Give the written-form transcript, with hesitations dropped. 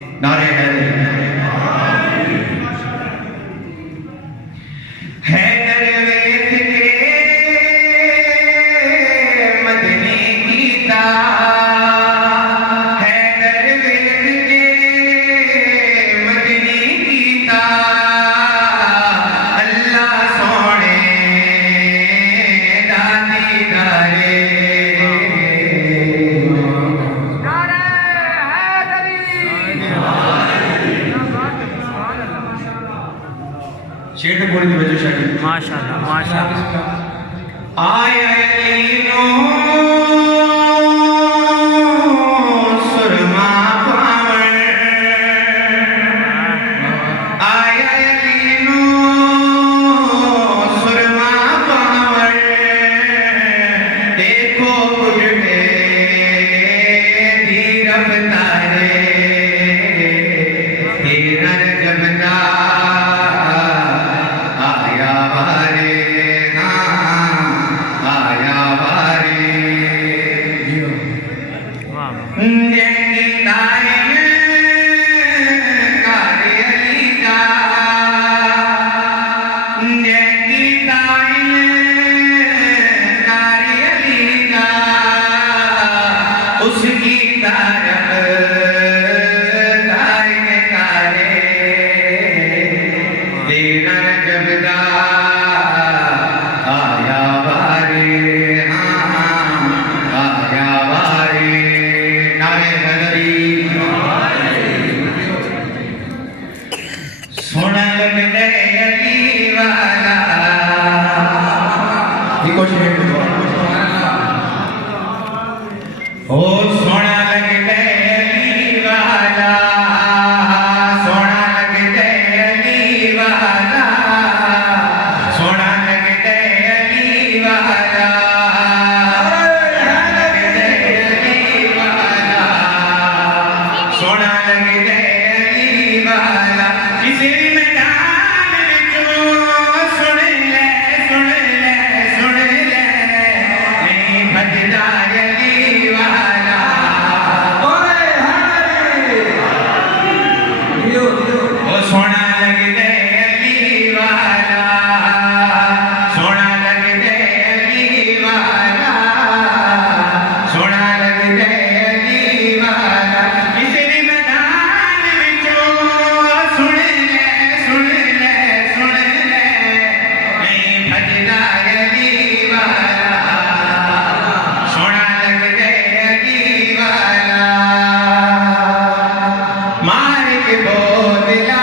नारे हैदर वेख के मदनी गीता, हैदर वेख के मदनी गीता, अल्लाह सोने दादी दारे शेर बोल दी वजह शादी माशाल्लाह माशाल्लाह। आया लीनो सुरमा पावन, आया लीनो सुरमा पावन, देखो उठे धीर अवतारे हिरन जमना उसकी तारफ गायन कारे तेरा जबदा आया वारे, आया वारे नारे हदरी सोना लग गए अली वाला ओ सोना लग गए अली वाला, सोना लग गए अली वाला, सोना लग गए अली वाला, लग गए अली वाला, सोना लग गए अली वाला, किसी मैदान विचों सुन ले सुन ले सुन ले, नहीं भजदा अली वाला, ओ सोना लग गए अली वाला, सोना लग गए अली वाला, सोना लग गए अली वाला, किसी मैदान विचों सुन ले सुन ले सुन ले, नहीं भजदा अली वाला, सोना लग गए अली वाला, मार के बोतला